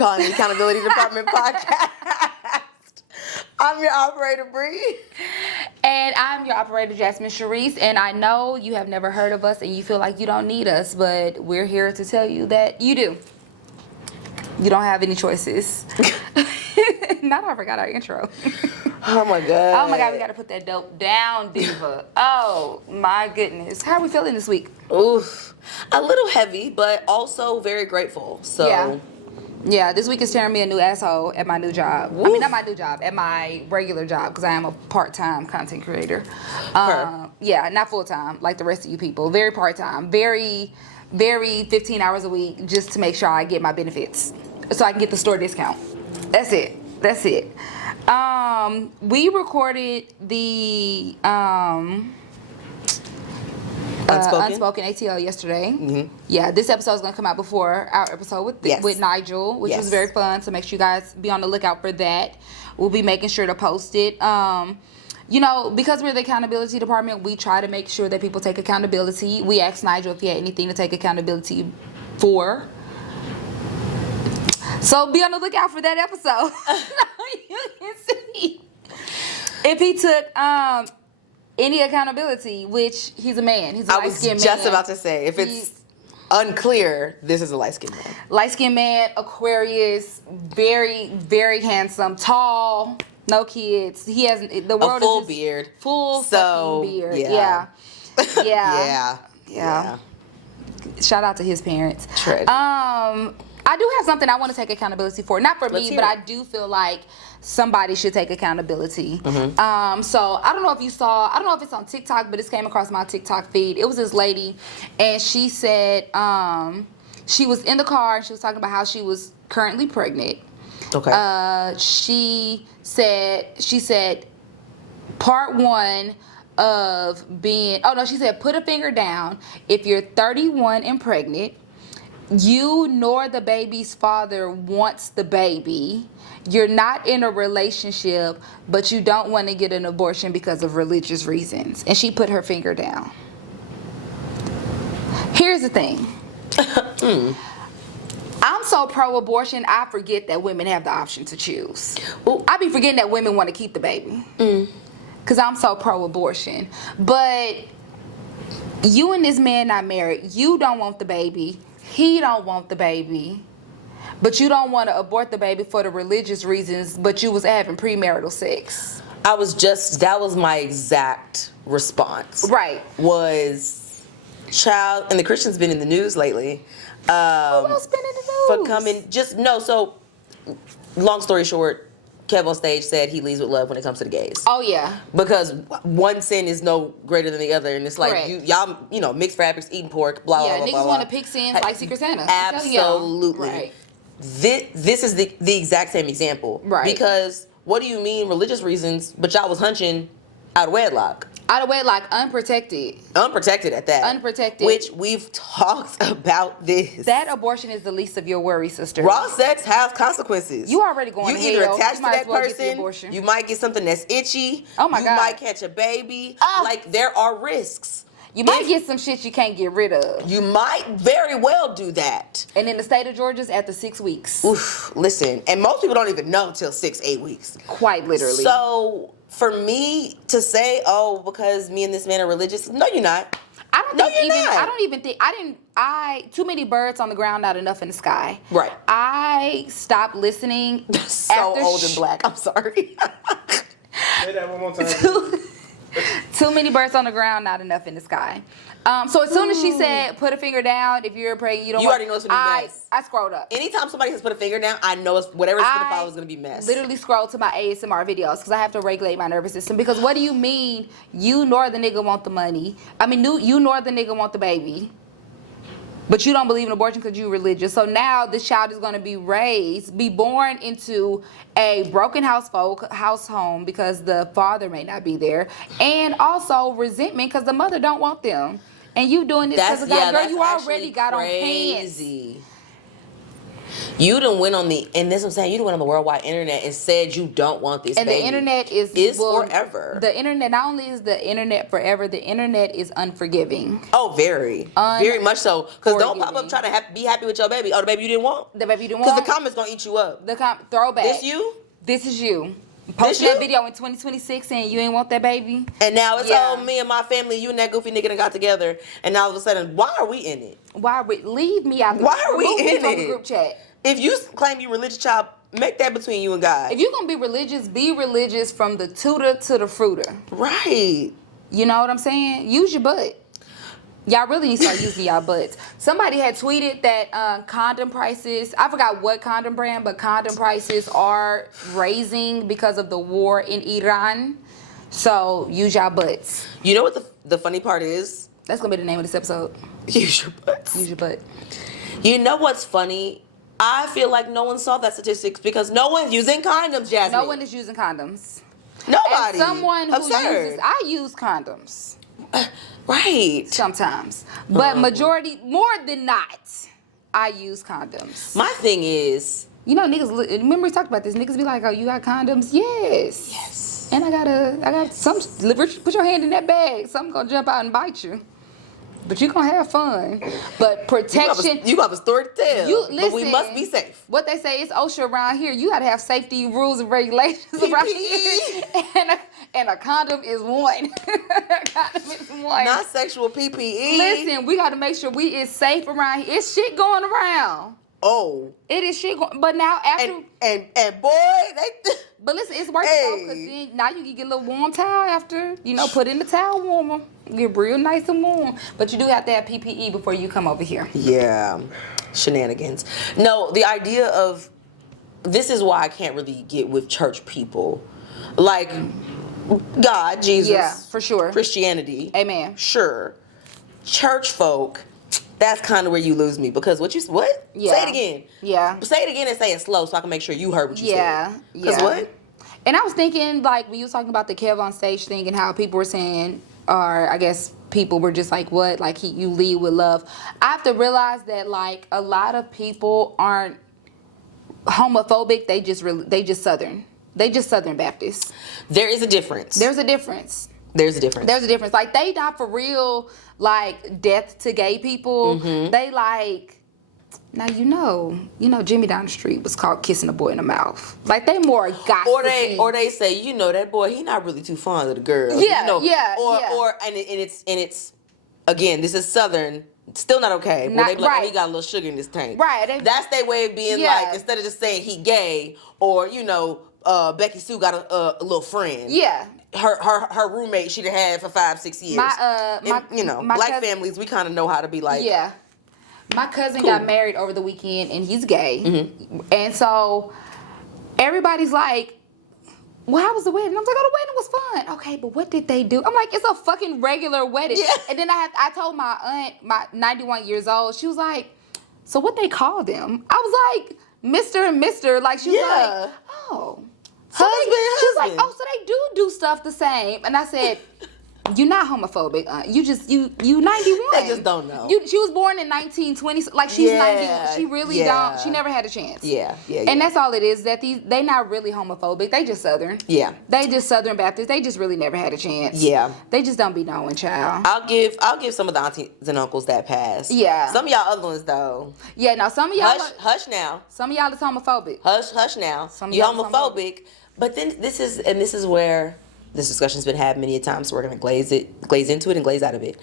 calling the Accountability Department podcast. I'm your operator, Bree. And I'm your operator, Jasmine Sharice. And I know you have never heard of us and you feel like you don't need us, but we're here to tell you that you do. You don't have any choices. Now I forgot our intro. Oh my God. Oh my God, we got to put that dope down, diva. Oh my goodness. How are we feeling this week? Oof. A little heavy, but also very grateful. So. Yeah, this week is tearing me a new asshole at my new job. Oof. I mean, not my new job, at my regular job, because I am a part-time content creator. Yeah, not full-time, like the rest of you people. Very part-time. Very 15 hours a week, just to make sure I get my benefits. So I can get the store discount. That's it. We recorded the Unspoken ATL yesterday. Mm-hmm. Yeah, this episode is going to come out before our episode with Nigel, which was very fun. So make sure you guys be on the lookout for that. We'll be making sure to post it. You know, because we're the accountability department, we try to make sure that people take accountability. We asked Nigel if he had anything to take accountability for. So be on the lookout for that episode. You can see if he took any accountability, which he's a man. He's a light-skinned man. I was just about to say, if it's unclear, this is a light-skinned man. Light-skinned man, Aquarius, very, very handsome, tall, no kids. He has the world a full is beard, full fucking beard. Yeah. Shout out to his parents. Tread. I do have something I want to take accountability for. Not for me, but I do feel like somebody should take accountability. Mm-hmm. So I don't know if you saw, I don't know if it's on TikTok, but it came across my TikTok feed. It was this lady, and she said she was in the car, and she was talking about how she was currently pregnant. Okay. She said part one of being, she said put a finger down if you're 31 and pregnant. You nor the baby's father wants the baby. You're not in a relationship, but you don't want to get an abortion because of religious reasons. And she put her finger down. Here's the thing. I'm so pro-abortion, I forget that women have the option to choose. I be forgetting that women want to keep the baby. Because I'm so pro-abortion. But you and this man not married. You don't want the baby. He don't want the baby, but you don't want to abort the baby for the religious reasons, but you was having premarital sex. That was my exact response. Right. Was child, and the Christian's been in the news lately. Who else been in the news? So long story short, Kev on stage said he leads with love when it comes to the gays. Oh, yeah. Because one sin is no greater than the other. And it's like, y'all mixed fabrics, eating pork, blah, blah, blah, blah. Yeah, niggas want to pick sins like Secret Santa. Absolutely. Right. This is the exact same example. Right. Because what do you mean religious reasons, but y'all was hunching out of wedlock? Out of wedlock, unprotected. Unprotected at that. Unprotected. Which we've talked about this. That abortion is the least of your worries, sister. Raw sex has consequences. You already going to hell. You either attach to that well person, you might get something that's itchy. Oh my God. You might catch a baby. Like, there are risks. You might get some shit you can't get rid of. You might very well do that. And in the state of Georgia, it's after 6 weeks. Oof, listen, and most people don't even know till 6-8 weeks. Quite literally. So for me to say, because me and this man are religious, no, you're not. Too many birds on the ground, not enough in the sky. Right. I stopped listening. So old and black. I'm sorry. Say that one more time. Too many birds on the ground, not enough in the sky. So as soon as she said, put a finger down, if you're pregnant, you already know it's going to be mess. I scrolled up. Anytime somebody has put a finger down, I know whatever's going to follow is going to be mess. Literally scrolled to my ASMR videos because I have to regulate my nervous system. Because what do you mean you nor the nigga want the money? I mean, you nor the nigga want the baby. But you don't believe in abortion because you're religious. So now this child is going to be born into a broken house home because the father may not be there. And also resentment because the mother don't want them. And you doing this because of God. Girl, you already got on pants. You done went on the, and this is what I'm saying, you done went on the worldwide internet and said you don't want this And baby. the internet is forever. The internet, not only is the internet forever, the internet is unforgiving. Oh, very much so. Because don't pop up trying to be happy with your baby. Oh, the baby you didn't want? The baby you didn't want? Because the comments gonna eat you up. Throwback. This you? This is you. Posting that video in 2026 saying you ain't want that baby. And now it's me and my family, you and that goofy nigga done got together. And now all of a sudden, why are we in it? Leave me out. Why are we in from the it? group chat. If you claim you religious, child, make that between you and God. If you're gonna be religious from the tutor to the fruiter. Right. You know what I'm saying? Use your butt. Y'all really need to start using y'all butts. Somebody had tweeted that condom prices, I forgot what condom brand, but condom prices are raising because of the war in Iran. So use y'all butts. You know what the funny part is? That's gonna be the name of this episode. Use your butts. Use your butt. You know what's funny? I feel like no one saw that statistics because no one's using condoms, Jasmine. No one is using condoms. Nobody. As someone who Absurd. I use condoms. Right. Sometimes. But more than not, I use condoms. My thing is, You know, niggas, remember we talked about this, niggas be like, oh, you got condoms? Yes. yes. And I got some, put your hand in that bag. Something gonna jump out and bite you. But you gonna have fun. But protection. You have a story to tell. But we must be safe. What they say is OSHA around here. You gotta have safety rules and regulations around here. And a condom is one. A condom is one. Not sexual PPE. Listen, we gotta make sure we is safe around here. It's shit going around. Oh. It is shit going. But now after. And boy, they. But listen, it's worth it though, because then now you can get a little warm towel after, put in the towel warmer. Get real nice and warm. But you do have to have PPE before you come over here. Yeah. Shenanigans. No, the idea of, this is why I can't really get with church people. Like, God, Jesus. Yeah, for sure. Christianity. Amen. Sure. Church folk, that's kind of where you lose me. Because what? Yeah. Say it again. Yeah. Say it again and say it slow so I can make sure you heard what you said. Yeah. Because what? And I was thinking, like, when you was talking about the Kev on stage thing and how people were saying, or I guess people were just like, what? Like, you lead with love. I have to realize that, like, a lot of people aren't homophobic. They just Southern. They just Southern Baptists. There is a difference. There's a difference. There's a difference. There's a difference. Like, they not for real, like, death to gay people. Mm-hmm. They like, now you know Jimmy down the street was caught kissing a boy in the mouth. Like, they more gossipy. Or they say, that boy, he not really too fond of the girl. Yeah, And it's again, this is Southern. Still not okay. Well, they be like, he got a little sugar in his tank. Right. That's their way of being like, instead of just saying he gay, or Becky Sue got a little friend. Yeah. Her roommate she'd had for 5-6 years. My black cousin, families, we kind of know how to be like. Yeah. My cousin got married over the weekend, and he's gay. Mm-hmm. And so everybody's like, well, how was the wedding? I was like, the wedding was fun. Okay, but what did they do? I'm like, it's a fucking regular wedding. Yeah. And then I told my aunt, my 91 years old, she was like, so what they call them? I was like, Mr. and Mr. Like, she was like, oh. Husband. She was like, oh, so they do stuff the same. And I said, you're not homophobic. You 91. They just don't know. She was born in 1920. Like, she's 91. She really don't. She never had a chance. Yeah. And that's all it is. That they not really homophobic. They just Southern. Yeah. They just Southern Baptists. They just really never had a chance. Yeah. They just don't be knowing, child. I'll give some of the aunties and uncles that pass. Yeah. Some of y'all other ones though. Yeah. Now some of y'all. Hush now. Some of y'all is homophobic. Hush now. Some of You're y'all homophobic. But then this is where this discussion's been had many a time, so we're gonna glaze into it and glaze out of it.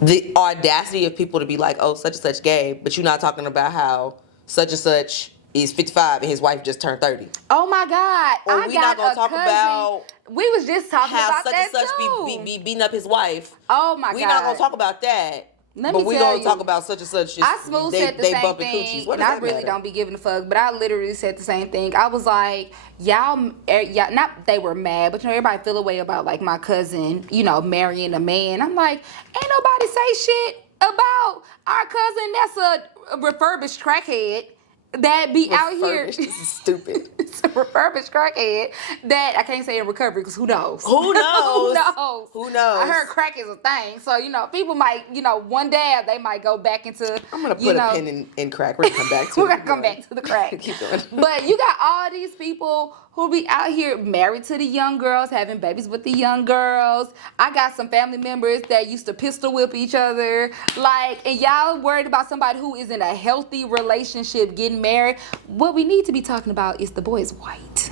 The audacity of people to be like, oh, such and such gay, but you're not talking about how such and such is 55 and his wife just turned 30. Oh my God! Or we not gonna talk about we was just talking how about such that and such be beating up his wife. Oh my God! We not gonna talk about that. But we gonna talk about such and such. I smooth said the same thing, and I really don't be giving a fuck. But I literally said the same thing. I was like, y'all, not they were mad, but everybody feel a way about like my cousin, marrying a man. I'm like, ain't nobody say shit about our cousin that's a refurbished crackhead that be out here. This is stupid. refurbished crackhead that I can't say in recovery because who knows? Who knows? Who knows? Who knows? I heard crack is a thing, so people might, one dab they might go back into. I'm gonna put a pin in crack. We're gonna come back to We're it. gonna come back to the crack. Keep going. But you got all these people who be out here married to the young girls, having babies with the young girls. I got some family members that used to pistol whip each other. And y'all worried about somebody who is in a healthy relationship getting married. What we need to be talking about is the boy is white.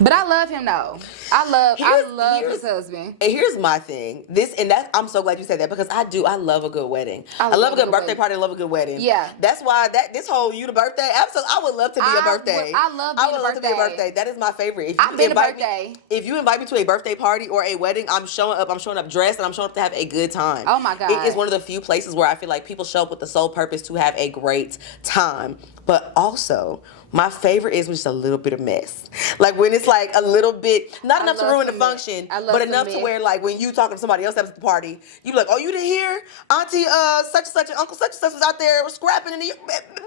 But I love him though. I love his husband. And here's my thing. I'm so glad you said that because I love a good wedding. I love a good birthday party. I love a good wedding. Yeah. That's why this whole you the birthday. Absolutely, I would love to be a birthday. I love being to be a birthday. That is my favorite. I've been a birthday. If you invite me to a birthday party or a wedding, I'm showing up. I'm showing up dressed and I'm showing up to have a good time. Oh my God. It is one of the few places where I feel like people show up with the sole purpose to have a great time. But also, my favorite is just a little bit of mess. Like when it's like a little bit, not enough to ruin the function, but enough to where like when you talking to somebody else that was at the party, you like, oh, you didn't hear? Auntie such and such and Uncle such and such was out there scrapping in the,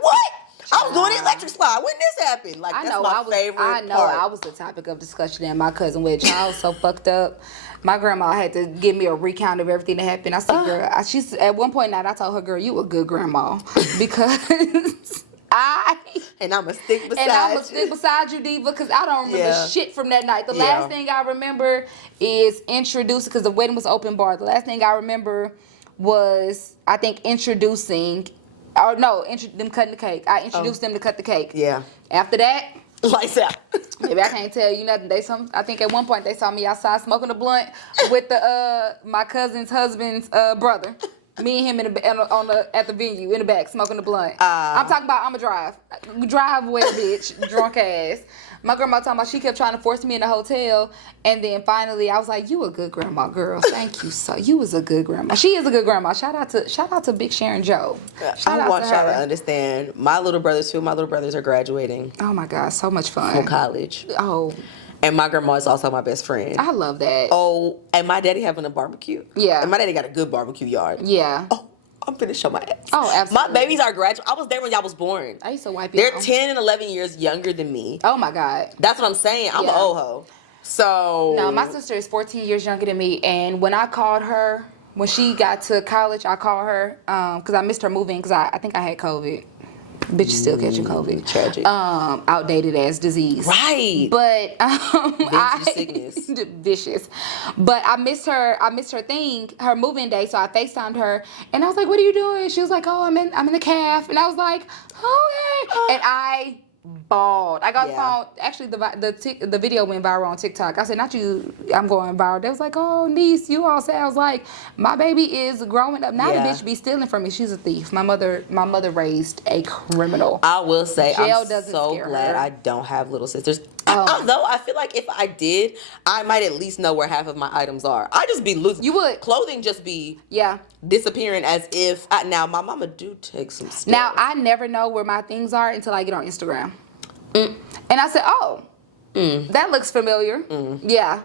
what? I was doing the electric slide. When this happened? Like, that's my favorite part. I was the topic of discussion at my cousin wedding. I was so fucked up. My grandma had to give me a recount of everything that happened. I said, girl, at one point in night, I told her, girl, you a good grandma. Because And I'm going to stick beside you, Diva, because I don't remember shit from that night. The last thing I remember is introducing, because the wedding was open bar. The last thing I remember was, I think, them cutting the cake. I introduced them to cut the cake. Yeah. After that, lights out. maybe I can't tell you nothing. I think at one point they saw me outside smoking a blunt with my cousin's husband's brother. Me and him at the venue in the back smoking the blunt. I'm talking about I'ma drive away, bitch, drunk ass. My grandma talking about she kept trying to force me in the hotel, and then finally I was like, "You a good grandma, girl. Thank you so. You was a good grandma. She is a good grandma. Shout out to Big Sharon Joe. I want y'all to understand. My little brothers are graduating. Oh my God, so much fun from college. Oh. And my grandma is also my best friend. I love that. Oh, and my daddy having a barbecue. Yeah. And my daddy got a good barbecue yard. Yeah. Oh, I'm finna show my ass. Oh, absolutely. My babies are graduating. I was there when y'all was born. I used to wipe it. They're 10 and 11 years younger than me. Oh my God. That's what I'm saying. I'm an old hoe. So. No, my sister is 14 years younger than me. And when I called her, when she got to college, I called her because I missed her moving because I think I had COVID. Bitch is still catching COVID. Tragic. Outdated ass disease. Right. But sickness. Vicious. But I missed her her moving day, so I FaceTimed her and I was like, "What are you doing?" She was like, "Oh, I'm in the calf." And I was like, "Okay." And I bawled. I got the phone. Actually, the video went viral on TikTok. I said, "Not you. I'm going viral." They was like, "Oh, niece, you all say." I was like, "My baby is growing up. Now the bitch be stealing from me. She's a thief. My mother raised a criminal." I will say, Jail I'm doesn't so scare glad her. I don't have little sisters. Although I feel like if I did, I might at least know where half of my items are. I just be losing. You would. Clothing just be disappearing as if. Now, my mama do take some stuff. Now, I never know where my things are until I get on Instagram. And I said, "Oh, that looks familiar." Yeah.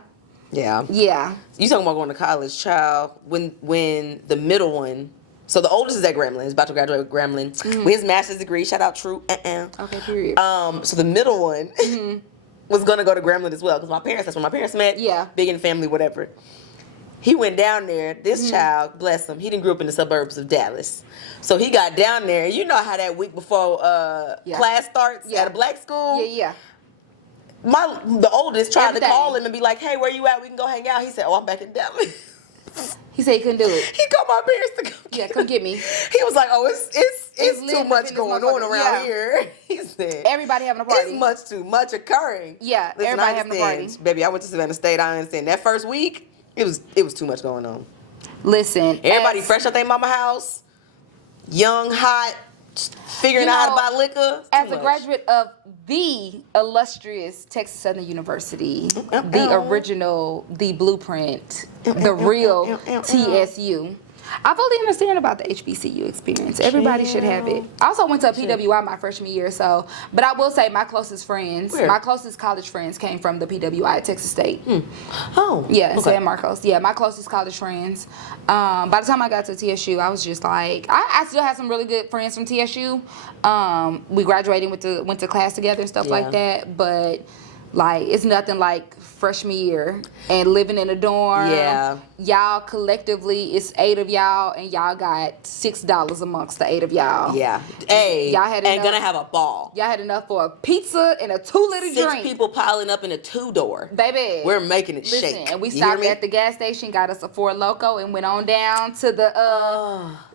Yeah. Yeah. You talking about going to college, child? When the middle one. So the oldest is at Grambling. He's about to graduate with Grambling with his master's degree. Shout out, True. Okay, period. So the middle one was gonna go to Grambling as well because that's when my parents met. Yeah. Big in the family, whatever. He went down there. This child, bless him, he didn't grow up in the suburbs of Dallas. So he got down there. You know how that week before class starts at a black school? Yeah. The oldest tried to call him and be like, "Hey, where you at? We can go hang out." He said, "Oh, I'm back in Dallas." He said he couldn't do it. He called my parents to come get me. He was like, "Oh, it's too much going on around here." He said, "Everybody having a party. It's much too much occurring." Yeah, listen, everybody having a party. Baby, I went to Savannah State. I understand that first week, it was too much going on. Listen, everybody fresh out their mama house, young, hot, figuring out how to buy liquor. As a graduate of the illustrious Texas Southern University, the original, the blueprint, the real TSU, I fully understand about the HBCU experience. Everybody should have it. I also went to a PWI my freshman year, so. But I will say my closest friends, Where? my closest college friends came from the PWI at Texas State. Oh. Yeah, in okay. San Marcos. Yeah, my closest college friends. By the time I got to TSU, I was just like, I still have some really good friends from TSU. We graduated, went to class together and stuff like that. But like, it's nothing like freshman year and living in a dorm. Yeah. Y'all collectively, it's 8 of y'all, and y'all got $6 amongst the 8 of y'all. Yeah. Hey, Y'all had and enough- gonna have a ball. Y'all had enough for a pizza and a 2-liter 6 drink. people piling up in a 2-door. Baby, We're making it listen, shake. and we You hear stopped me? at the gas station, got us a Four Loko, and went on down to the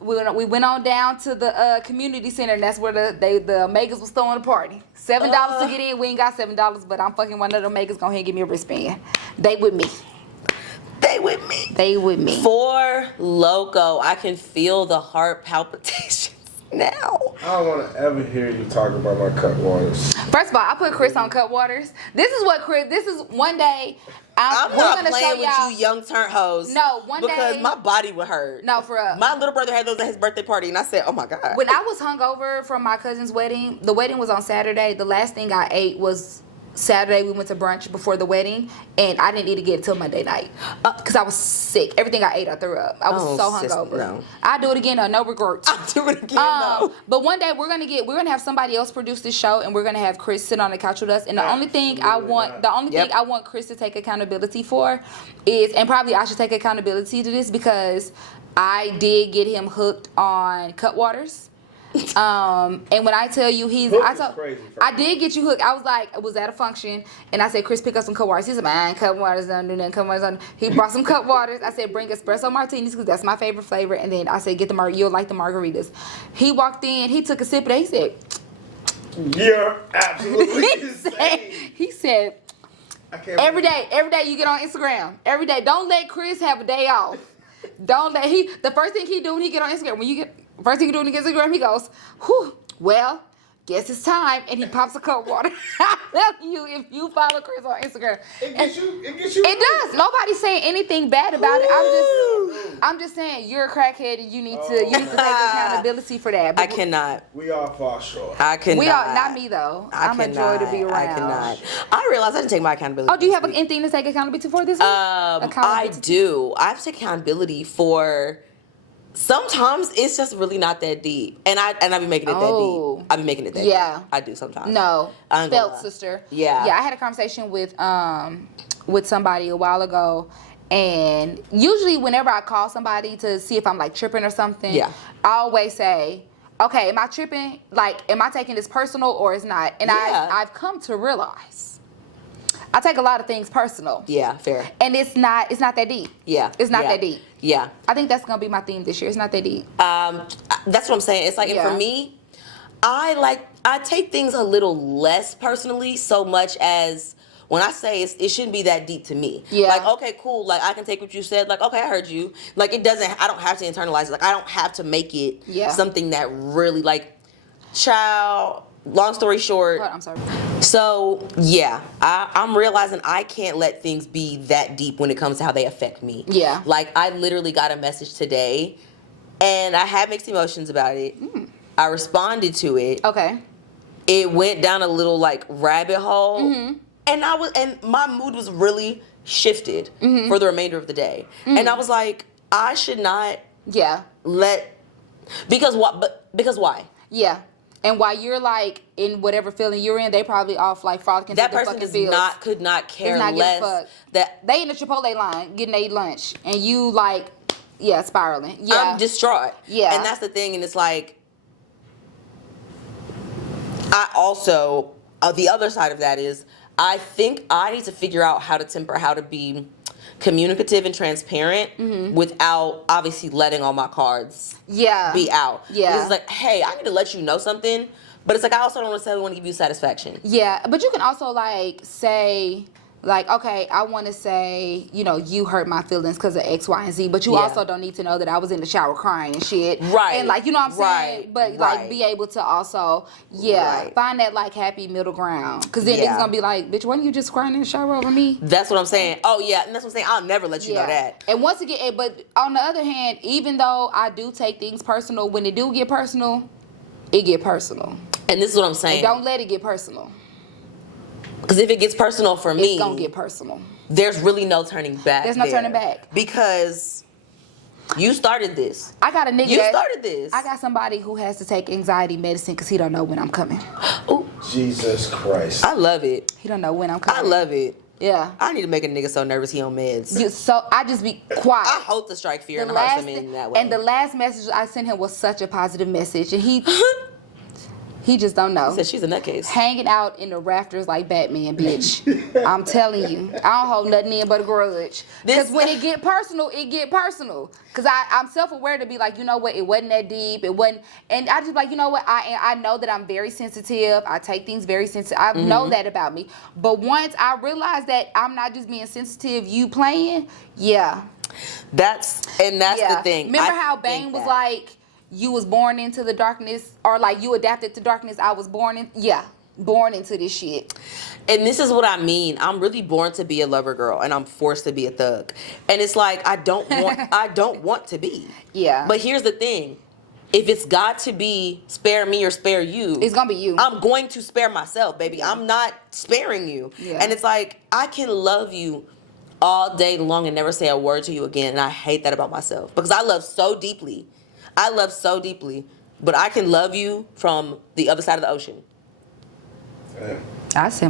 we went on down to the community center, and that's where the Omegas was throwing a party. $7 to get in. We ain't got $7, but I'm fucking one of the Omegas. Go ahead and give me a wristband. They with me. They with me. They with me. For Loco, I can feel the heart palpitations now. I don't want to ever hear you talk about my cut waters. First of all, I put Chris on Cutwaters. This is one day. I'm we're not gonna playing show with y'all. you young turnt hoes. No, one because day- my body would hurt. No, for real. My little brother had those at his birthday party, and I said, "Oh my god." When I was hungover from my cousin's wedding, the wedding was on Saturday. The last thing I ate was Saturday. We went to brunch before the wedding, and I didn't eat again until Monday night because I was sick. Everything I ate, I threw up. I was Oh, so sis, hungover. no. I'll do it again. No regrets. I'll do it again. though. But one day we're gonna have somebody else produce this show, and we're gonna have Chris sit on the couch with us. And the only thing Absolutely Yep. I want Chris to take accountability for is, and probably I should take accountability to this because I did get him hooked on Cutwaters. And when I tell you Hook is crazy, I did get you hooked. I was at a function, and I said, Chris, pick up some Cutwaters. He said, man, Cutwaters don't do nothing. Cutwaters don't. He brought some Cutwaters. I said, bring espresso martinis because that's my favorite flavor. And then I said, you'll like the margaritas. He walked in, he took a sip, and he said, You're absolutely insane. he said, I can't every day you get on Instagram. Every day. Don't let Chris have a day off. The first thing he do when he get on Instagram, first thing he do when he gets on Instagram, he goes, whew, well, guess it's time, and he pops a cup of water. I'm telling you, if you follow Chris on Instagram, It gets you. it does. Nobody's saying anything bad about it. I'm just saying you're a crackhead, and you need to take accountability for that. I But cannot. We all fall short. I cannot. we are not me though. I'm a joy to be around. I cannot. I realized I didn't take my accountability. Oh, do you have this week. anything to take accountability for this week? I Accountability? do. I have to take accountability for. Sometimes it's just really not that deep, and I be making it that Oh. deep. I be making it that Yeah. deep. I do sometimes. No, I ain't gonna felt lie. sister. Yeah. I had a conversation with somebody a while ago, and usually whenever I call somebody to see if I'm like tripping or something, Yeah. I always say, okay, am I tripping? Like, am I taking this personal or is not? And Yeah. I've come to realize I take a lot of things personal, Yeah, fair. and it's not that deep. Yeah, It's not yeah. that deep. Yeah. I think that's gonna be my theme this year. It's not that deep. That's what I'm saying. It's like, and Yeah. for me, I take things a little less personally, so much as when I say it shouldn't be that deep to me. Yeah. Like, okay, cool. Like, I can take what you said. Like, okay, I heard you. Like, I don't have to internalize it. Like, I don't have to make it Yeah. something that really, like, child, long story short. Hold on, I'm sorry. So, yeah, I'm realizing I can't let things be that deep when it comes to how they affect me. Yeah. Like, I literally got a message today, and I had mixed emotions about it. I responded to it. Okay. It went down a little, like, rabbit hole. Mm-hmm. And my mood was really shifted for the remainder of the day. And I was like, I should not Yeah. because why? Yeah. And while you're like in whatever feeling you're in, they probably off like frolicking That through the person fucking fields. could not care not giving a less fuck. that They in the Chipotle line getting their lunch, and you like, yeah, spiraling. Yeah. I'm distraught. Yeah. And that's the thing, and it's like, I also, the other side of that is, I think I need to figure out how to be communicative and transparent without obviously letting all my cards yeah. be out. Yeah. It's like, hey, I need to let you know something, but it's like, I also don't necessarily want to give you satisfaction. Yeah, but you can also like say like, okay, I want to say, you know, you hurt my feelings because of X, Y, and Z, but you Yeah. also don't need to know that I was in the shower crying and shit. Right. And like, you know what I'm saying? Right. But Right. like, be able to also, Right. find that like happy middle ground. Because then Yeah. niggas gonna be like, bitch, weren't you just crying in the shower over me? That's what I'm saying. Oh yeah, and that's what I'm saying. I'll never let you know that. And once again, but on the other hand, even though I do take things personal, when it do get personal, it get personal. And this is what I'm saying. And don't let it get personal. Because if it gets personal for me, It's gonna get personal. there's really no turning back. There's no there. turning back. Because you started this. I got a nigga You that- started this. I got somebody who has to take anxiety medicine because he don't know when I'm coming. Ooh, Jesus Christ. I love it. He don't know when I'm I coming. love it. Yeah. I need to make a nigga so nervous he on meds. So I just be quiet. I hope to strike fear in the hearts of men that way. And the last message I sent him was such a positive message, and he just don't know. He said she's a nutcase. Hanging out in the rafters like Batman, bitch. I'm telling you, I don't hold nothing in but a grudge. Because when it get personal, it get personal. Because I'm self-aware to be like, you know what, it wasn't that deep. It wasn't, and I just like, you know what, I know that I'm very sensitive. I take things very sensitive. I know that about me. But once I realize that I'm not just being sensitive, you playing, yeah. That's the thing. Remember I how think Bane was that. like, you was born into the darkness, or like you adapted to darkness, I was born into this shit. And this is what I mean. I'm really born to be a lover girl, and I'm forced to be a thug. And it's like I don't want to be. Yeah. But here's the thing: if it's got to be spare me or spare you, It's gonna be you. I'm going to spare myself, baby. I'm not sparing you. Yeah. And it's like I can love you all day long and never say a word to you again, and I hate that about myself because I love so deeply. But I can love you from the other side of the ocean. Damn.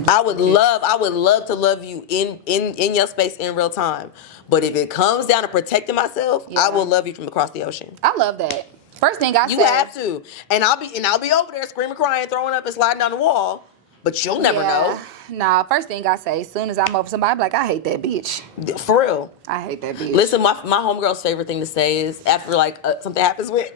I would love to love you in your space in real time. But if it comes down to protecting myself, Yeah. I will love you from across the ocean. I love that. First thing I You said, have to. And I'll be over there screaming, crying, throwing up and sliding down the wall. But you'll never know. Nah, first thing I say, as soon as I'm over somebody, I'm like, I hate that bitch. For real. I hate that bitch. Listen, my homegirl's favorite thing to say is after like something happens with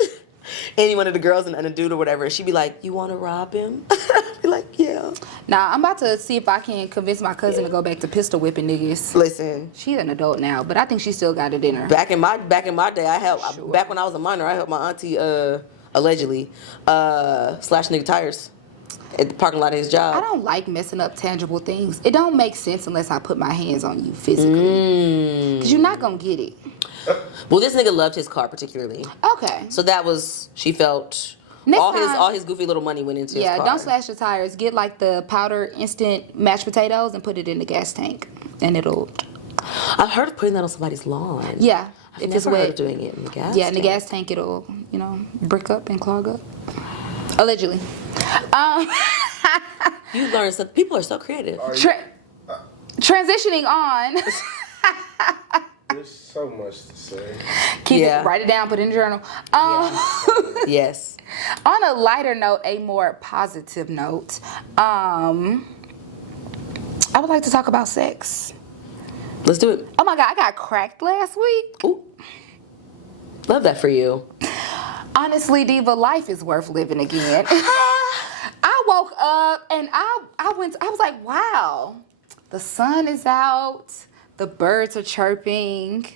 any one of the girls and a dude or whatever, she'd be like, "You want to rob him?" I'd be like, "Yeah." Nah, I'm about to see if I can convince my cousin to go back to pistol whipping niggas. Listen, She's an adult now, but I think she still got it in her. back in my day, I helped. Sure. Back when I was a minor, I helped my auntie allegedly slash nigga tires at the parking lot of his job. I don't like messing up tangible things. It don't make sense unless I put my hands on you physically. Because you're not going to get it. Well, this nigga loved his car particularly, Okay. so that was she felt Next all time- his goofy little money went into his Yeah, car. don't slash your tires. Get like the powder instant mashed potatoes and put it in the gas tank. And it'll, I've heard of putting that on somebody's lawn. yeah. I've If never it's heard wet. of doing it in the gas. Yeah, in the tank. gas tank, it'll, brick up and clog up. Allegedly. You learn something. People are so creative. Transitioning on. There's so much to say. Keep Yeah. it, write it down, put it in the journal. Yes. On a lighter note, a more positive note, I would like to talk about sex. Let's do it. Oh my God, I got cracked last week. Ooh. Love that for you. Honestly, Diva, life is worth living again. I woke up and I was like, wow, the sun is out, the birds are chirping.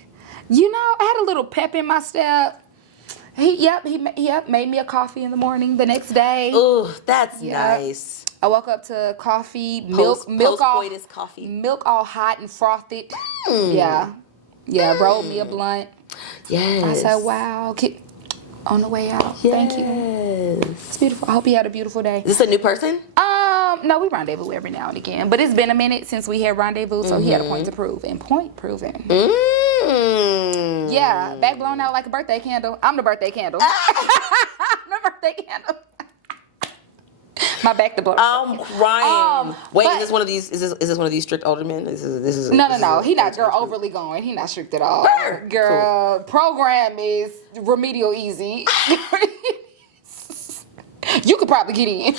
I had a little pep in my step. He made me a coffee in the morning the next day. Ooh, that's Yep. nice. I woke up to coffee, milk all Post-coitus coffee. milk all hot and frothy. Yeah, rolled me a blunt. Yes. I said, wow, on the way out. Thank you. Yes. It's beautiful. I hope you had a beautiful day. Is this a new person? No, we rendezvous every now and again, but it's been a minute since we had rendezvous, so he had a point to prove, and point proven. Mm. Yeah, back blown out like a birthday candle. I'm the birthday candle. I'm the birthday candle. My back to blow. I'm crying. Wait, but- is this one of these? Is this one of these strict older men? This is. No. He not girl overly going. He not strict at all. Girl, program is remedial easy. You could probably get in.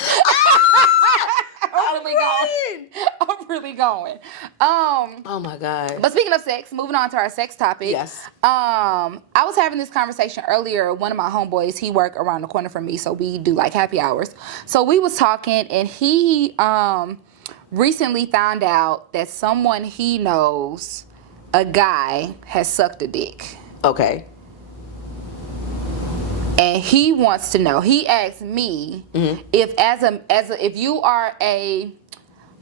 I'm really going. Oh my god. But speaking of sex, moving on to our sex topic. Yes. I was having this conversation earlier. One of my homeboys, he work around the corner from me, so we do like happy hours. So we was talking, and he recently found out that someone he knows, a guy, has sucked a dick. Okay. And he wants to know. He asked me if if you are a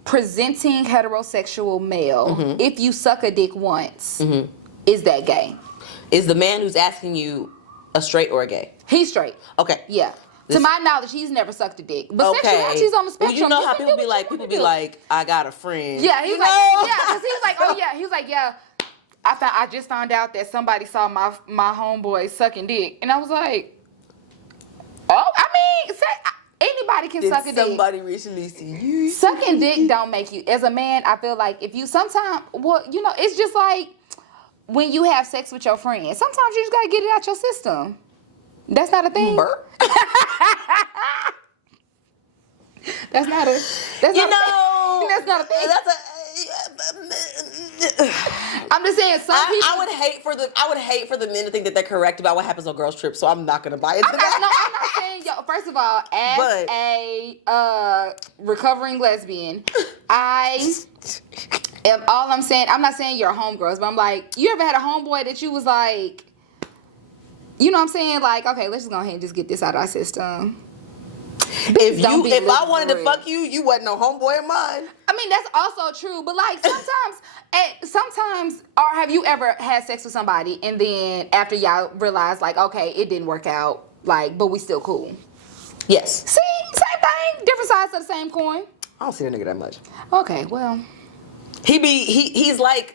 presenting heterosexual male, if you suck a dick once, is that gay? Is the man who's asking you a straight or a gay? He's straight. Okay. Yeah. To my knowledge, he's never sucked a dick. But Okay. sexuality's on the spectrum. Well, you know how can people do be what like, you wanna do. I got a friend. Yeah, he's You like, know? yeah, because he was like, oh yeah, he was like, yeah. I just found out that somebody saw my homeboy sucking dick, and I was like, oh, I mean, anybody can Did suck a dick. somebody recently see you? Sucking dick don't make you. As a man, I feel like if you sometimes, well, you know, it's just like when you have sex with your friends. Sometimes you just gotta get it out your system. That's not a thing. Burp? That's not a. That's You not know, A, that's not a thing. That's I'm just saying some people. I would hate for the men to think that they're correct about what happens on girls' trips, so I'm not gonna buy into I'm that. not saying, yo, first of all, as But- a recovering lesbian, all I'm saying, I'm not saying you're a homegirls, but I'm like, you ever had a homeboy that you was like, you know what I'm saying? Like, okay, let's just go ahead and just get this out of our system. If Don't be I wanted to liberal. fuck you, you wasn't no homeboy of mine. I mean, that's also true, but like sometimes, or have you ever had sex with somebody and then after y'all realize like, okay, it didn't work out, like, but we still cool? Yes. See, same thing, different sides of the same coin. I don't see that nigga that much. Okay, well. He's like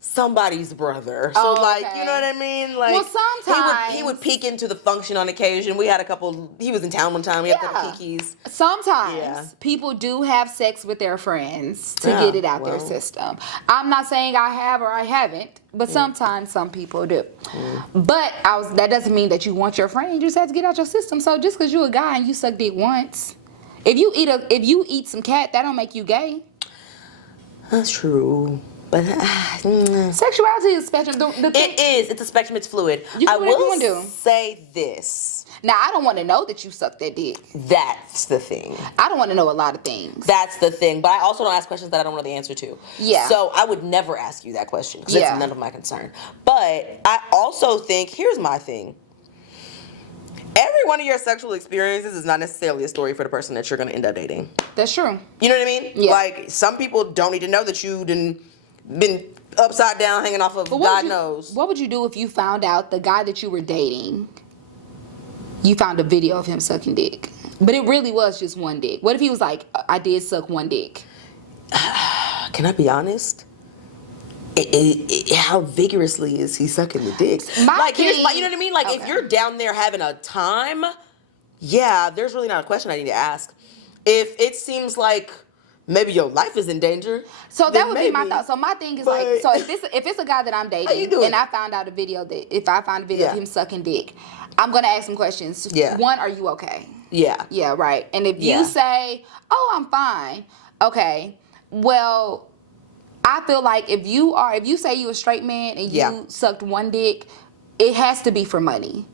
somebody's brother. So Oh, like, okay. you know what I mean? Like, Well, sometimes- he would peek into the function on occasion. We had a couple. He was in town one time. We had a couple kikis. Sometimes Yeah. people do have sex with their friends to Yeah, get it out their well. system. I'm not saying I have or I haven't, but sometimes some people do. But that doesn't mean that you want your friend. You just have to get out your system. So just because you're a guy and you suck dick once, if you eat some cat, that don't make you gay. That's true. But Sexuality is a spectrum. it is. It's a spectrum. It's fluid. You can I do whatever you will wanna do. say this. Now I don't want to know that you suck that dick. That's the thing. I don't want to know a lot of things. That's the thing. But I also don't ask questions that I don't know the answer to. Yeah. So I would never ask you that question because Yeah. that's none of my concern. But I also think, here's my thing. Every one of your sexual experiences is not necessarily a story for the person that you're going to end up dating. That's true. You know what I mean? Yeah. Like, some people don't need to know that you done been upside down hanging off of But God knows. What would you do if you found out the guy that you were dating, you found a video of him sucking dick, but it really was just one dick? What if he was like, I did suck one dick? Can I be honest? How vigorously is he sucking the dick? My Here's thing- my, you know what I mean? Like, if Okay. you're down there having a time, yeah, there's really not a question I need to ask. If it seems like maybe your life is in danger, So that then would be my maybe. thought. So my thing is But- like, so if it's a guy that I'm you dating doing? and I found out a video if I find a video of Yeah. him sucking dick, I'm gonna ask some questions. Yeah. One, are you okay? Yeah. Yeah, right. And if Yeah. you say, "Oh, I'm fine," okay. Well, I feel like if you say you a straight man and you Yeah. sucked one dick, it has to be for money.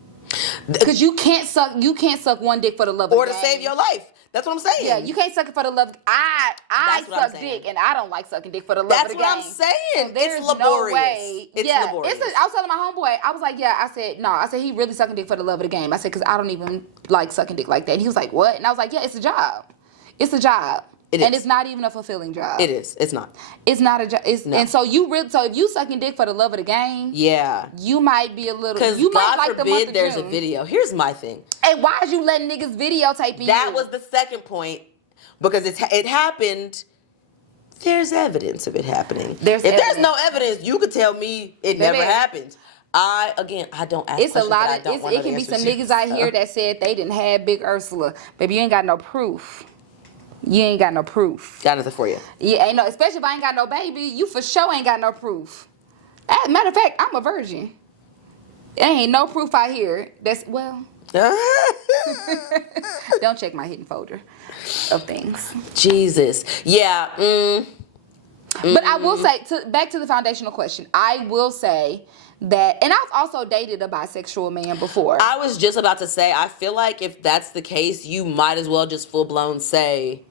Because you can't suck one dick for the love of Or the to game. save your life. That's what I'm saying. Yeah, you can't suck it for the love. I That's what I'm suck saying. dick, and I don't like sucking dick for the love That's of the what game. I'm saying. So there's It's laborious. no way. It's yeah, laborious. I was telling my homeboy, I was like, yeah. I said no. I said he really sucking dick for the love of the game. I said because I don't even like sucking dick like that. And he was like, what? And I was like, yeah, it's a job. It's a job. It And is. it's not even a fulfilling job. It is. It's not. It's not a job. No. And so if you sucking dick for the love of the game, Yeah. you might be a little. Because You God might like the month forbid of there's June. a video. Here's my thing. And why is you letting niggas videotaping That you? was the second point. Because it happened. There's evidence of it happening. If there's evidence. no evidence, you could tell me it never Baby. happened. I don't ask It's a questions lot that I of don't want it can to be some answer to. niggas out here that said they didn't have Big Ursula. Baby, you ain't got no proof. You ain't got no proof. Got nothing for you. Yeah, ain't no. Especially if I ain't got no baby, you for sure ain't got no proof. As a matter of fact, I'm a virgin. There ain't no proof out here. Don't check my hidden folder of things. Jesus. Yeah. But I will say, back to the foundational question, I will say that, and I've also dated a bisexual man before. I was just about to say, I feel like if that's the case, you might as well just full blown say,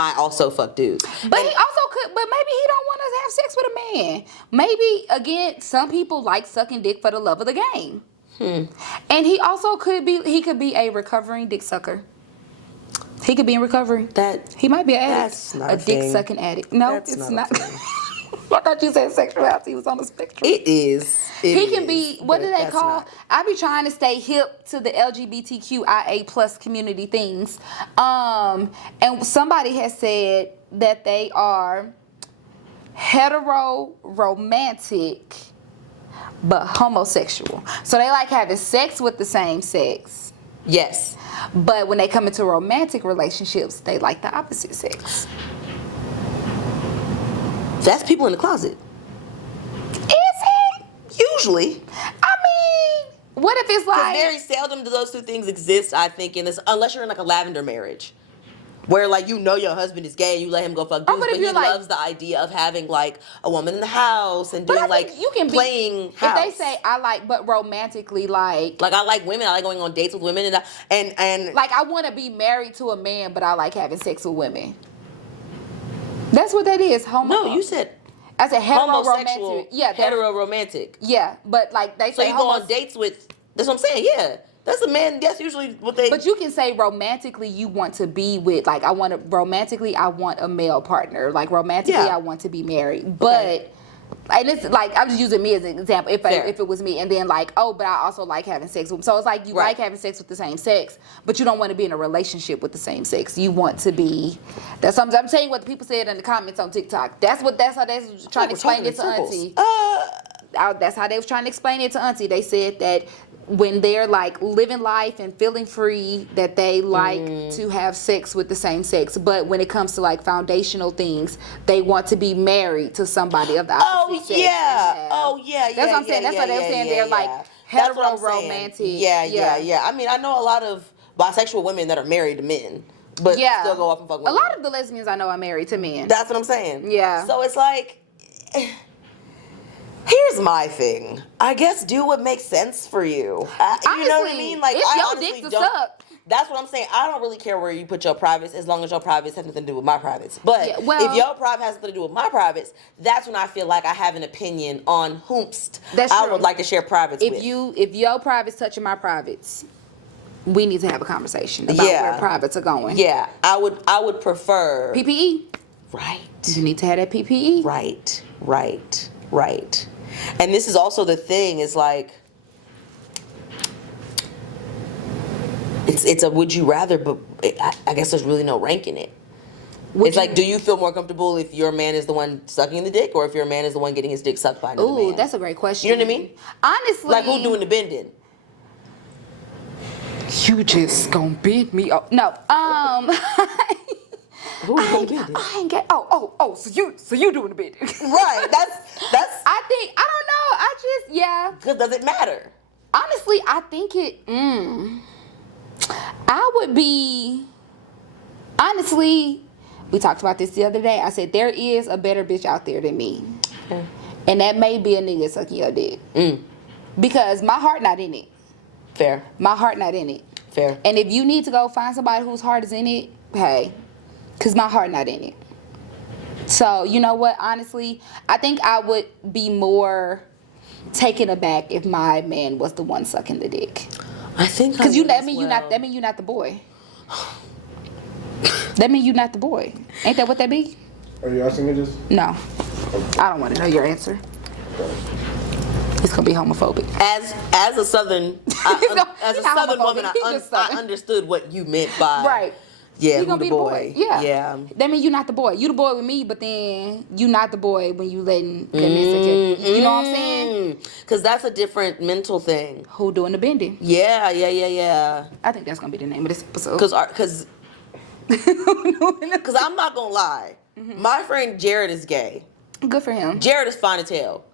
I also fuck dudes. But he also could, but maybe he don't want to have sex with a man. Maybe, again, some people like sucking dick for the love of the game. And he also could be a recovering dick sucker. He could be in recovery. He might be an addict. That's not a a dick thing. sucking addict. No, That's it's not not. a thing. I thought you said sexuality was on the spectrum. It is. He can be, what but do they that's call? not. I be trying to stay hip to the LGBTQIA plus community things. And somebody has said that they are hetero romantic but homosexual. So they like having sex with the same sex. Yes. But when they come into romantic relationships, they like the opposite sex. That's people in the closet. Is it? Usually. I mean, what if it's Because like... very seldom do those two things exist, I think, in this, unless you're in like a lavender marriage. Where like you know your husband is gay and you let him go fuck dudes, but if but he you're, like- loves the idea of having like a woman in the house and But doing I think like you can playing be, house. If they say I like, but romantically like like I like women, I like going on dates with women and like I want to be married to a man, but I like having sex with women. That's what that is. no, you said I said hetero homosexual, romantic. Yeah, they're- hetero romantic. Yeah, but like they So say you go on dates with. That's what I'm saying. Yeah, that's a man. That's usually what they. But you can say romantically you want to be with like I want a male partner. Like romantically Yeah. I want to be married. But and it's like I'm just using me as an example. If Fair. it was me, and then like but I also like having sex with. So it's like you Right. like having sex with the same sex, but you don't want to be in a relationship with the same sex. You want to be. That's something I'm saying. What the people said in the comments on TikTok. That's how they was trying to explain it to Auntie. That's how they was trying to explain it to Auntie. They said that when they're like living life and feeling free, that they like to have sex with the same sex. But when it comes to like foundational things, they want to be married to somebody of the opposite sex. Yeah. and have- Oh yeah. That's what I'm saying. That's what they were saying. They're like That's what I'm hetero saying. romantic. Yeah. I mean, I know a lot of bisexual women that are married to men, but Yeah. still go off and fuck A women. lot of the lesbians I know are married to men. That's what I'm saying. Yeah. So it's like, here's my thing. I guess do what makes sense for you. You know what I Honestly, mean? Like, it's I your honestly dick to don't. suck. That's what I'm saying. I don't really care where you put your privates as long as your privates have nothing to do with my privates. But Yeah, well- if your private has something to do with my privates, that's when I feel like I have an opinion on whomst That's I true. would like to share privates with. If your privates touching my privates, we need to have a conversation about Yeah. where privates are going. Yeah, I would prefer. PPE. Right. You need to have that PPE. Right. And this is also the thing, is like, it's a would you rather, but I guess there's really no rank in it. It's like, do you feel more comfortable if your man is the one sucking the dick, or if your man is the one getting his dick sucked by another Ooh, man? that's a great question. You know what I mean? Honestly, Like, who doing the bending? You just gonna bend me up? No. Who's doing the bending? I ain't get. Oh. So you doing the bending? Right. That's. I think I don't know. I just yeah. Because does it matter? Honestly, I think it. I would be. Honestly, we talked about this the other day. I said there is a better bitch out there than me, and that may be a nigga sucking your dick. Because my heart not in it. Fair. My heart not in it. Fair. And if you need to go find somebody whose heart is in it, hey, because my heart not in it. So, you know what? Honestly, I think I would be more taken aback if my man was the one sucking the dick. I think Because that mean you're not the boy. That mean you're not the boy. Ain't that what that be? Are you asking me this? No. I don't want to know your answer. It's gonna be homophobic. As a southern, as a he's not southern homophobic, woman, he's just I Southern. understood what you meant by Right. Yeah, You who gonna the be boy? the boy. Yeah. Yeah. That mean you not the boy. You the boy with me, but then you not the boy when you letting goodness. You know what I'm saying? Because that's a different mental thing. Who doing the bending? Yeah. I think that's gonna be the name of this episode. Because I'm not gonna lie, my friend Jared is gay. Good for him. Jared is fine as hell,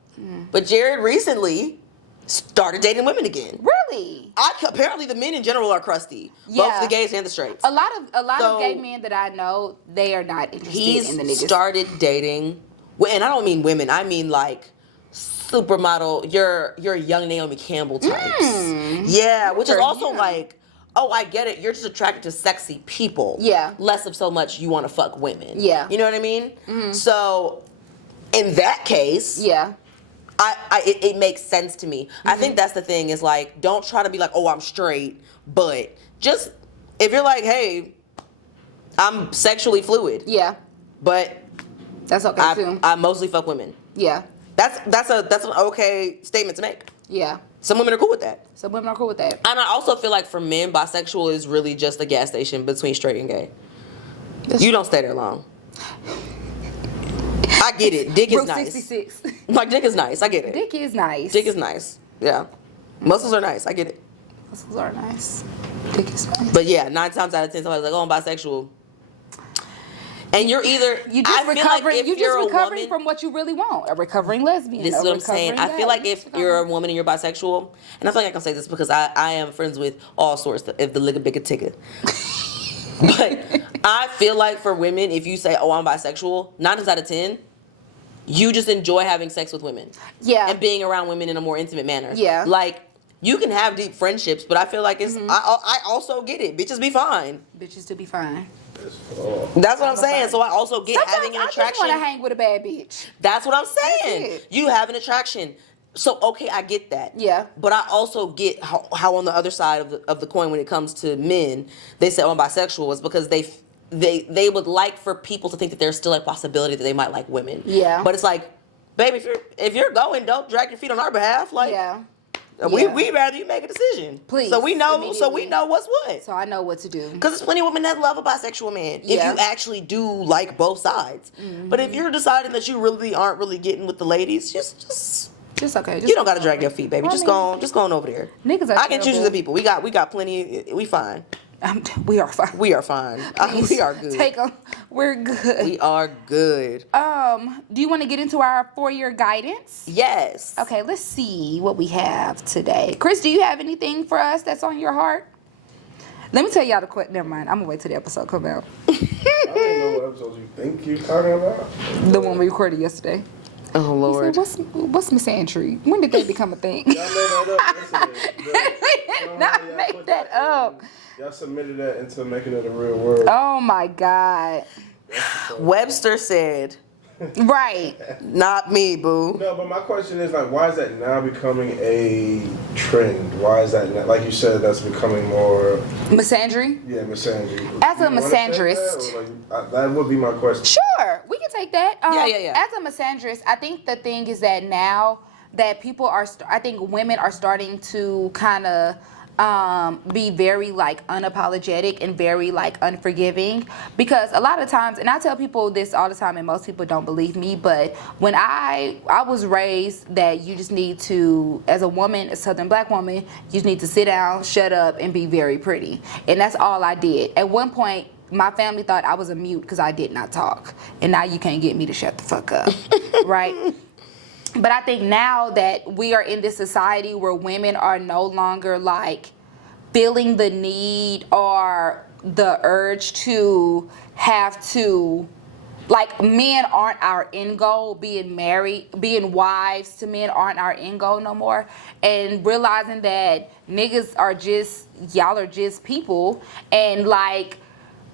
but Jared recently started dating women again. Really? Apparently, the men in general are crusty, both Yeah. the gays and the straights. A lot of So, gay men that I know, they are not interested He's in the niggas. started dating, and I don't mean women. I mean like supermodel, your young Naomi Campbell types. Yeah, which is For also him. like oh, I get it. You're just attracted to sexy people. Yeah. Less of so much you want to fuck women. Yeah. You know what I mean? So, in that case, Yeah. it makes sense to me. I think that's the thing is like, don't try to be like, oh, I'm straight, but just if you're like, hey, I'm sexually fluid, Yeah. but That's okay too. I mostly fuck women. Yeah. That's an okay statement to make. Yeah. Some women are cool with that. Some women are cool with that. And I also feel like for men, bisexual is really just a gas station between straight and gay. You don't stay there long. I get it. Dick is Route nice. 66. Like, dick is nice. I get it. Dick is nice. Dick is nice. Yeah. Muscles are nice. I get it. Muscles are nice. Dick is nice. But yeah, 9 times out of 10, somebody's like, oh, I'm bisexual. And you're either... You just I feel recovering. like if You you're just a recovering woman, from what you really want. A recovering lesbian. this is what I'm saying. I feel like if you're a recovering. woman and you're bisexual, and I feel like I can say this because I am friends with all sorts of the ligga bigga tigga. But I feel like for women, if you say, oh, I'm bisexual, 9 times out of 10, you just enjoy having sex with women. Yeah. And being around women in a more intimate manner. Yeah. Like, you can have deep friendships, but I feel like it's, I also get it. Bitches be fine. Bitches to be fine. That's what I'm saying. So I also get Sometimes having an I just attraction. want to hang with a bad bitch. That's what I'm saying. That's it. You have an attraction. So okay, I get that. Yeah. But I also get how on the other side of the coin when it comes to men, they say, oh, I'm bisexual, is because they would like for people to think that there's still a possibility that they might like women. Yeah. But it's like, baby, if you're going, don't drag your feet on our behalf. Like, Yeah. we'd rather you make a decision. Please, So we know immediately. what's what. So I know what to do. Because there's plenty of women that love a bisexual man. Yeah. If you actually do like both sides. But if you're deciding that you really aren't really getting with the ladies, just Just okay. Just you don't gotta drag your feet, baby. I Just mean, go on over there. niggas are I can choose terrible. the people. We got plenty. We fine. we are fine. We are fine. We are good. Take them. We're good. We are good. Do you want to get into our 4-year guidance? Yes. Okay, let's see what we have today. Chris, do you have anything for us that's on your heart? Let me tell y'all the quick. Never mind. I'm gonna wait till the episode come out. I don't even know what episodes you think you're talking about. The one we recorded yesterday. Oh He Lord. said, what's misandry? When did they become a thing? Y'all made that up yesterday. Not make that up. Y'all submitted that into making it a real word. Oh my God. Webster said, Right. "Not me, boo." No, but my question is like, why is that now becoming a trend? Why is that now, like you said, that's becoming more, Misandry? yeah, misandry? As a You wanna say misandrist. that, or, like, that would be my question. Sure, we can take that. Yeah. As a misandrist, I think the thing is that now that people are, I think women are starting to kind of be very like unapologetic and very like unforgiving, because a lot of times, and I tell people this all the time and most people don't believe me, but when I was raised that you just need to, as a woman, a Southern black woman, you just need to sit down, shut up, and be very pretty, and that's all I did. At one point my family thought I was a mute because I did not talk, and now you can't get me to shut the fuck up. Right? But I think now that we are in this society where women are no longer like feeling the need or the urge to have to, like, men aren't our end goal. Being married, being wives to men aren't our end goal no more. And realizing that niggas are just, y'all are just people, and like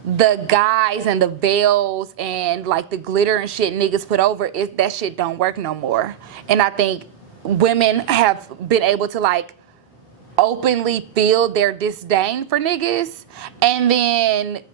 the guys and the veils and like the glitter and shit niggas put over it, that shit don't work no more. And I think women have been able to like openly feel their disdain for niggas, and then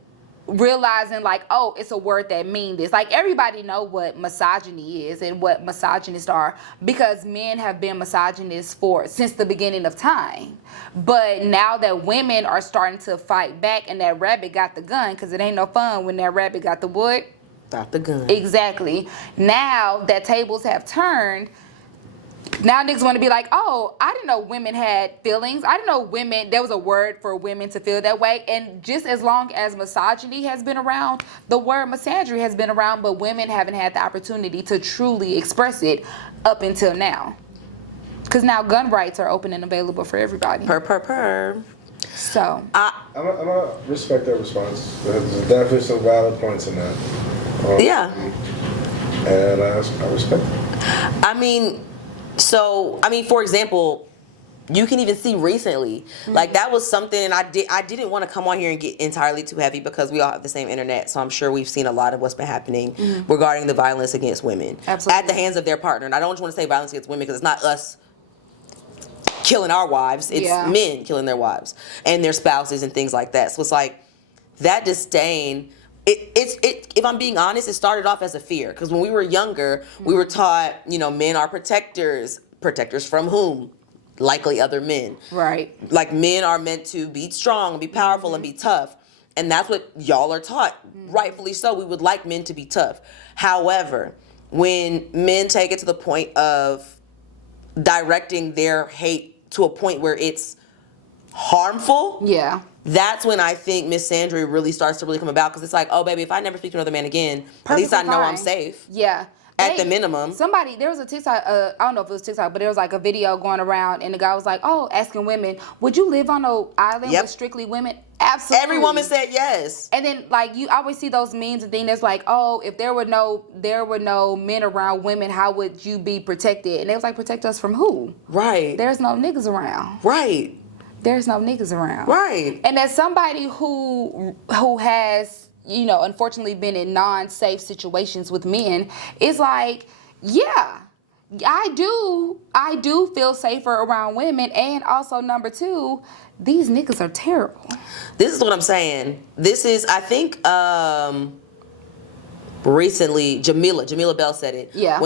realizing like, oh, it's a word that means this. Like, everybody know what misogyny is and what misogynists are, because men have been misogynists since the beginning of time. But now that women are starting to fight back, and that rabbit got the gun, because it ain't no fun when that rabbit got the wood. Got the gun. Exactly. Now that tables have turned, now niggas want to be like, oh, I didn't know women had feelings. I didn't know there was a word for women to feel that way. And just as long as misogyny has been around, the word misandry has been around, but women haven't had the opportunity to truly express it up until now. Because now gun rights are open and available for everybody. Per. So. I'm gonna respect that response. There's definitely some valid points in that. Yeah. And I respect it. I mean, for example, you can even see recently. Like that was something, and I didn't want to come on here and get entirely too heavy because we all have the same internet, so I'm sure we've seen a lot of what's been happening regarding the violence against women. Absolutely. At the hands of their partner. And I don't want to say violence against women because it's not us killing our wives, it's men killing their wives and their spouses and things like that. So it's like that disdain. If I'm being honest, it started off as a fear because when we were younger, we were taught, men are protectors. Protectors from whom? Likely other men. Right. Like men are meant to be strong and be powerful and be tough. And that's what y'all are taught. Rightfully so. We would like men to be tough. However, when men take it to the point of directing their hate to a point where it's harmful, Yeah. that's when I think misandry really starts to really come about because it's like, oh baby, if I never speak to another man again, at least I know I'm safe. Yeah. At the minimum. There was a TikTok, I don't know if it was TikTok, but there was like a video going around and the guy was like, asking women, would you live on an island with strictly women? Absolutely. Every woman said yes. And then like you always see those memes and things that's like, if there were no men around women, how would you be protected? And they was like, protect us from who? Right. There's no niggas around. Right. There's no niggas around. Right. And as somebody who has, unfortunately been in non-safe situations with men, it's like, yeah, I do feel safer around women. And also number two, these niggas are terrible. This is what I'm saying. This is, I think, recently, Jamila Bell said it. Yeah. I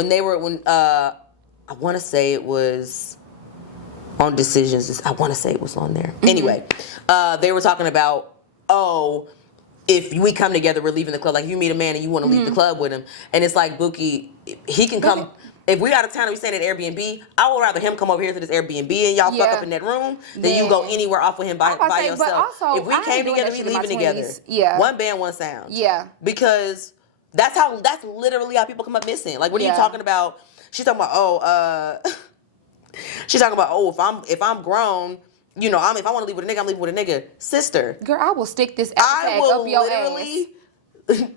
want to say it was on Decisions. I want to say it was on there. Anyway, they were talking about, if we come together, we're leaving the club. Like, if you meet a man and you want to leave the club with him, and it's like, Bookie, he can come. If we out of town and we staying at Airbnb, I would rather him come over here to this Airbnb and y'all fuck up in that room than you go anywhere off with him by yourself. But also, if we came together, we leaving together. Yeah. One band, one sound. Yeah. Because that's literally how people come up missing. Like, what are you talking about? She's talking about, if I'm grown, if I want to leave with a nigga, I'm leaving with a nigga. Sister. Girl, I will stick this apple tag up your ass.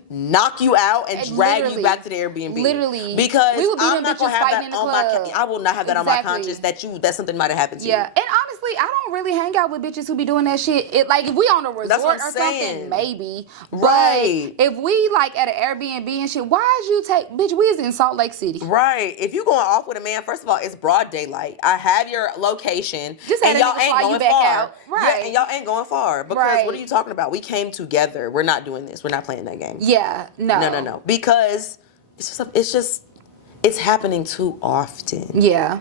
Knock you out and drag you back to the Airbnb. Literally. Because we will be I'm not going to have fighting that in the on club. I will not have that on my conscience that something might have happened to you. Yeah. And honestly, I don't really hang out with bitches who be doing that shit. If we on a resort or something, maybe. Right. But if we like at an Airbnb and shit, why is you bitch, we is in Salt Lake City. Right. If you going off with a man, first of all, it's broad daylight. I have your location. Just and y'all ain't going far. Out. Right. Yeah, and y'all ain't going far. Because what are you talking about? We came together. We're not doing this. We're not playing that game. Yeah. No. Because it's happening too often. Yeah.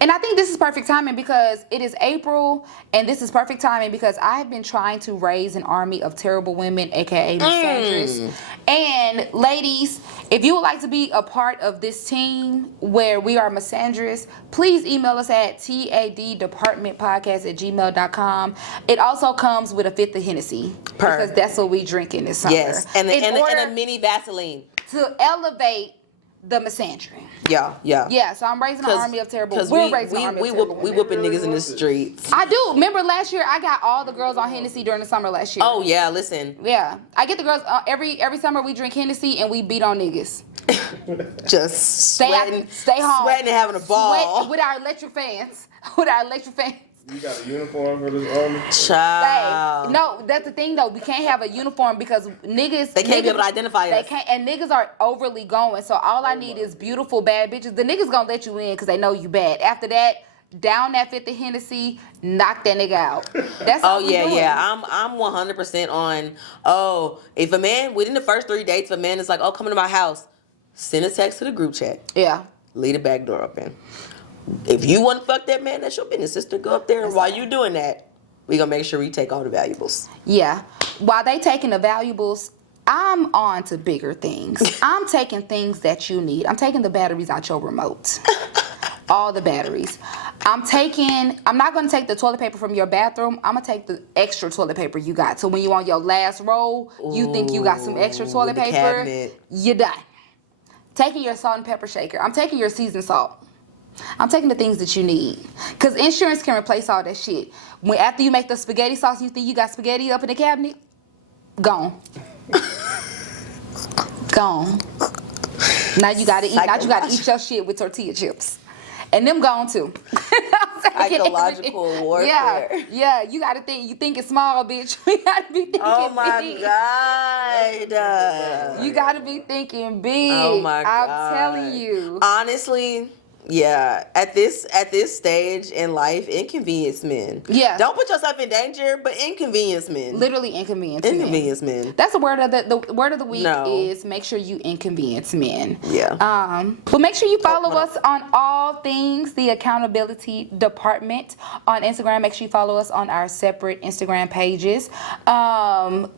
And I think this is perfect timing because it is April, and this is perfect timing because I've been trying to raise an army of terrible women, aka misandrists. And ladies, if you would like to be a part of this team where we are misandrists, please email us at taddepartmentpodcast@gmail.com. It also comes with a fifth of Hennessy because that's what we drink in this summer. Yes, and a mini Vaseline to elevate the misandry. Yeah. So I'm raising an army of terrible. We're raising an army of terrible. We whooping niggas in the streets. I do. Remember last year I got all the girls on Hennessy during the summer last year. Oh yeah, listen. Yeah, I get the girls every summer. We drink Hennessy and we beat on niggas. Just stay home, sweating and having a ball with our electric fans. You got a uniform for this army? Child. No, that's the thing though. We can't have a uniform because niggas. They can't be able to identify us. They can't, and niggas are overly going. So all I need is beautiful bad bitches. The niggas gonna let you in because they know you bad. After that, down that 50 Hennessy, knock that nigga out. That's all. Yeah. I'm 100% on. If a man within the first 3 dates, if a man is like, come to my house, send a text to the group chat. Yeah. Leave the back door open. If you want to fuck that man, that's your business, sister. Go up there, and while you doing that, we gonna make sure we take all the valuables. Yeah. While they taking the valuables, I'm on to bigger things. I'm taking things that you need. I'm taking the batteries out your remote. All the batteries. I'm not going to take the toilet paper from your bathroom. I'm going to take the extra toilet paper you got. So when you on your last roll, you think you got some extra toilet paper, cabinet. You're done. Taking your salt and pepper shaker. I'm taking your seasoned salt. I'm taking the things that you need. Because insurance can replace all that shit. After you make the spaghetti sauce, you think you got spaghetti up in the cabinet? Gone. Gone. Now you gotta eat. Now you gotta eat your shit with tortilla chips. And them gone too. Psychological warfare. Yeah. You gotta think. You thinking small, bitch. We gotta be thinking Oh my big. God. You gotta be thinking big. Oh my God. I'm telling you. Honestly, yeah. At this stage in life, inconvenience men. Yeah. Don't put yourself in danger, but inconvenience men. Literally inconvenience. Inconvenience men. That's the word of the word of the week No. is make sure you inconvenience men. Yeah. But make sure you follow us on all things the accountability department on Instagram. Make sure you follow us on our separate Instagram pages.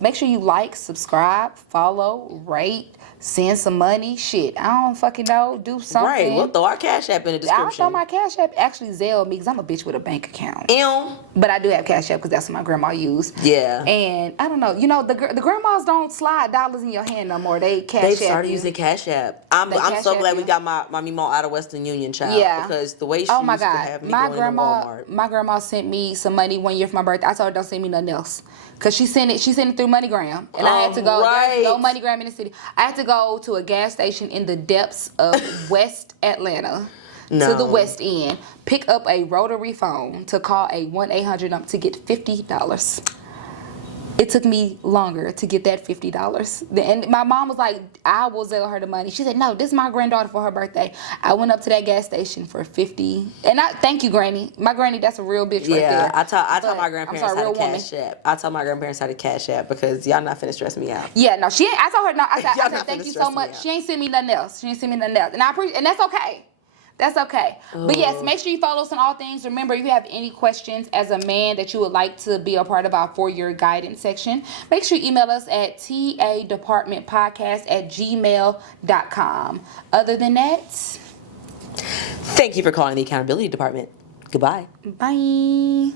Make sure you like, subscribe, follow, rate, send some money. Shit, I don't fucking know. Do something. Right. We'll throw our Cash App in the description. I'll throw my Cash App. Actually, Zelle me because I'm a bitch with a bank account. Ew. But I do have Cash App because that's what my grandma used. Yeah. And I don't know. You know, the grandmas don't slide dollars in your hand no more. They Cash App. They've started using Cash App. I'm Cash so App glad you. we got my Meemaw out of Western Union, child. Yeah. Because the way she Oh my used to God, have me my going to Walmart. grandma sent me some money one year for my birthday. I told her don't send me nothing else, cause she sent it through MoneyGram, and I had to go. Right. There's no MoneyGram in the city. I had to go to a gas station in the depths of West Atlanta. No. To the West End, pick up a rotary phone to call a 1-800 number to get $50. It took me longer to get that $50. And my mom was like, I will Zelle her the money. She said, no, this is my granddaughter for her birthday. I went up to that gas station for $50. And thank you, Granny. My granny, that's a real bitch right there. I taught But, my grandparents I'm sorry, how to real Cash App. I taught my grandparents how to Cash App because y'all not finna stress me out. Yeah, no, she ain't. I told her, no, I Y'all said not thank finna you stress so me much. out. She ain't sent me nothing else. And I appreciate, and that's okay. That's okay. But yes, make sure you follow us on all things. Remember, if you have any questions as a man that you would like to be a part of our 4-year guidance section, make sure you email us at tadepartmentpodcast@gmail.com. Other than that, Thank you for calling the accountability department. Goodbye. bye.